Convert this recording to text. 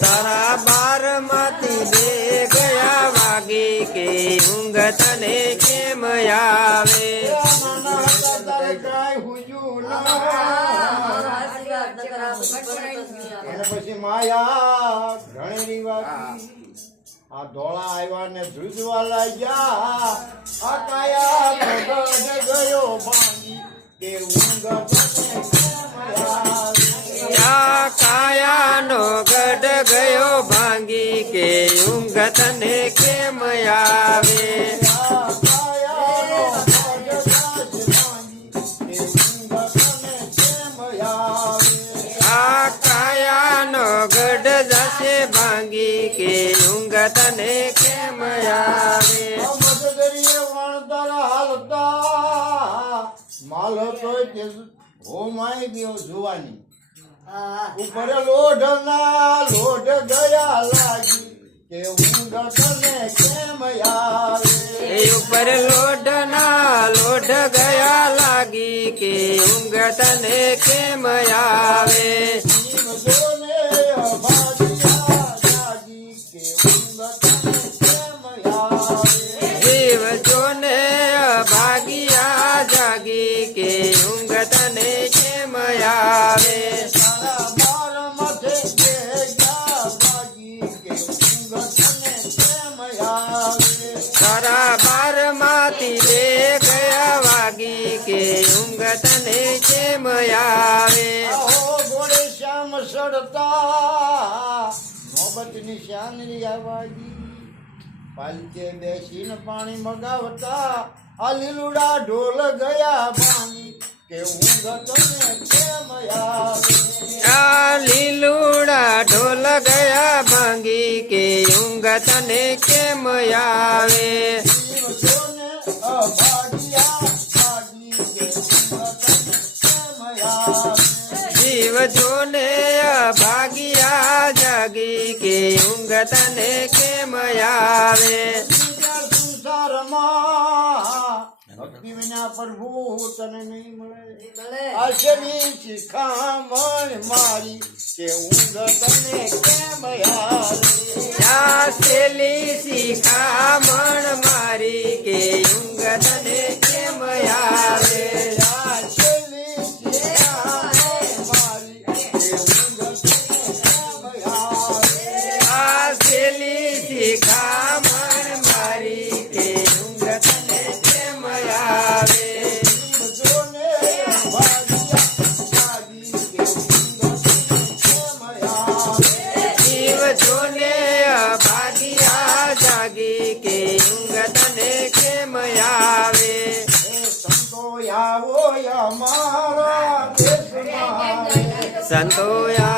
તારા બારમાંથી વાગી કે ઊંઘ તને કેમ આવે? પછી માયા ઘણી વાગી આ ધોળા આવ્યા ને ધ્રુજવા લાગ્યા. આ કાયા ગયો ભાંગી કાયાનો ગઢ ગયો ભાંગી કે ઊંઘ તને કેમ આવે? આ કાયાનો ગઢ જશે ભાંગી કે ઊંઘ તને હાલતા માલ તોય તે હોમાઈ ગયો જોવાની. ઉપર લોઢ ના લોઢ ગયા લાગી કે ઊંઘ તને કેમ આવે એ ઉપર લોઢ ના લોઢ ગયા લાગી કે ઊંઘ તને કેમ આવે અભાગ્યા જાગી કે ઊંઘ તને કેમ આવે તને કેમ આવે આહો ઘોડે શ્યામ સડતા નોબતની શાનરી આવાજી પાલકે બેસીને પાણી મગાવતા આ લીલુડા ઢોલ ગયા ભાંગી. કે આ લીલુડા ઢોલ ગયા ભાગી કે ઊંઘ તને કેમ આવે જીવ જોને ભાગિયા જાગી કે ઊંઘ તને કેમ આવે વિના પ્રભુ તને નહીં મળે. આશની શિખામણ મારી કે ઊંઘ તને કેમ યાલી આ સેલી શિખામણ મારી કે ઊંઘ તને કેમ યાલે આશની संतोया